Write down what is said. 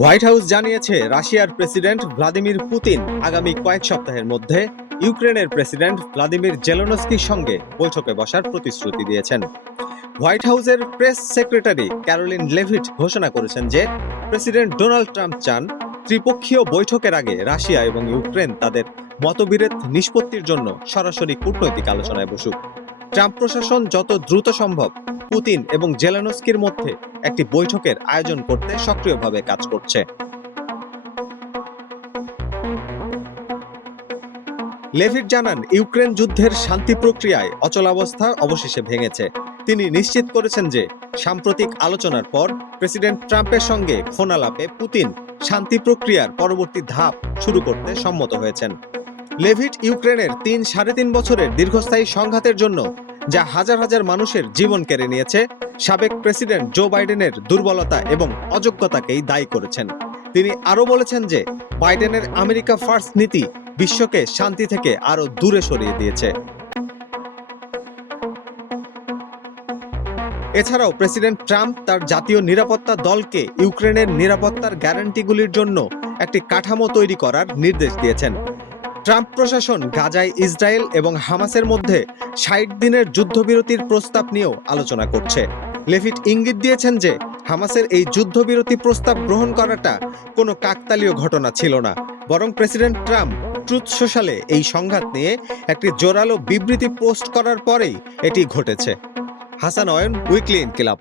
White house জানিয়েছে রাশিয়ার president Vladimir Putin আগামী কয়েক সপ্তাহের মধ্যে ইউক্রেনের প্রেসিডেন্ট ভ্লাদিমির জেলেনস্কির সঙ্গে বৈঠকে বসার প্রতিশ্রুতি দিয়েছেন। হোয়াইট হাউসের প্রেস সেক্রেটারি ক্যারোলিন লেভিট ঘোষণা করেছেন যে প্রেসিডেন্ট ডোনাল্ড ট্রাম্প চান ত্রিপক্ষীয় বৈঠকের আগে রাশিয়া এবং ইউক্রেন তাদের মতবিরোধ নিষ্পত্তির জন্য সরাসরি কূটনৈতিক আলোচনায় বসুক। ট্রাম্প প্রশাসন যত দ্রুত সম্ভব পুতিন এবং জেলেনস্কির মধ্যে একটি বৈঠকের আয়োজন করতে সক্রিয়ভাবে কাজ করছে। লেভিট জানান, ইউক্রেন যুদ্ধের শান্তি প্রক্রিয়ায় অচলাবস্থা অবশেষে ভেঙেছে। তিনি নিশ্চিত করেছেন যে সাম্প্রতিক আলোচনার পর প্রেসিডেন্ট ট্রাম্পের সঙ্গে ফোনালাপে পুতিন শান্তি প্রক্রিয়ার পরবর্তী ধাপ শুরু করতে সম্মত হয়েছেন। লেভিট ইউক্রেনের ৩-৩.৫ বছরের দীর্ঘস্থায়ী সংঘাতের জন্য যা হাজার হাজার মানুষের জীবন কেড়ে নিয়েছে, সাবেক প্রেসিডেন্ট জো বাইডেনের দুর্বলতা এবং অযোগ্যতাকেই দায়ী করেছেন। তিনি আরও বলেছেন যে বাইডেনের আমেরিকা ফার্স্ট নীতি বিশ্বকে শান্তি থেকে আরও দূরে সরিয়ে দিয়েছে। এছাড়াও প্রেসিডেন্ট ট্রাম্প তার জাতীয় নিরাপত্তা দলকে ইউক্রেনের নিরাপত্তার গ্যারান্টিগুলির জন্য একটি কাঠামো তৈরি করার নির্দেশ দিয়েছেন। ট্রাম্প প্রশাসন গাজায় ইসরায়েল এবং হামাসের মধ্যে ৬০ দিনের যুদ্ধবিরতির প্রস্তাব নিয়েও আলোচনা করছে। লেভিট ইঙ্গিত দিয়েছেন যে হামাসের এই যুদ্ধবিরতি প্রস্তাব গ্রহণ করাটা কোনো কাকতালীয় ঘটনা ছিল না, বরং প্রেসিডেন্ট ট্রাম্প ট্রুথ সোশ্যালে এই সংঘাত নিয়ে একটি জোরালো বিবৃতি পোস্ট করার পরেই এটি ঘটেছে। হাসান অয়ন, উইকলি ইনকিলাব।